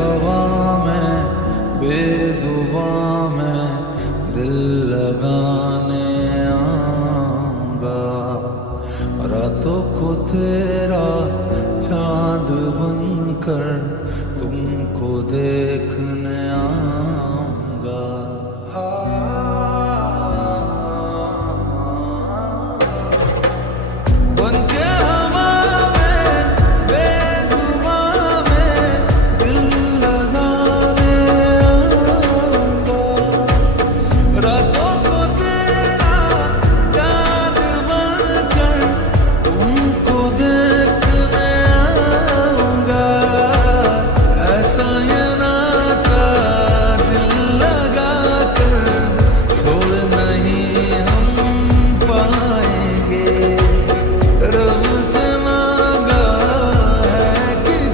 हवा में बेजुबां में दिल लगाने आऊंगा। रातों को तेरा चांद बनकर तुमको देखने आऊंगा।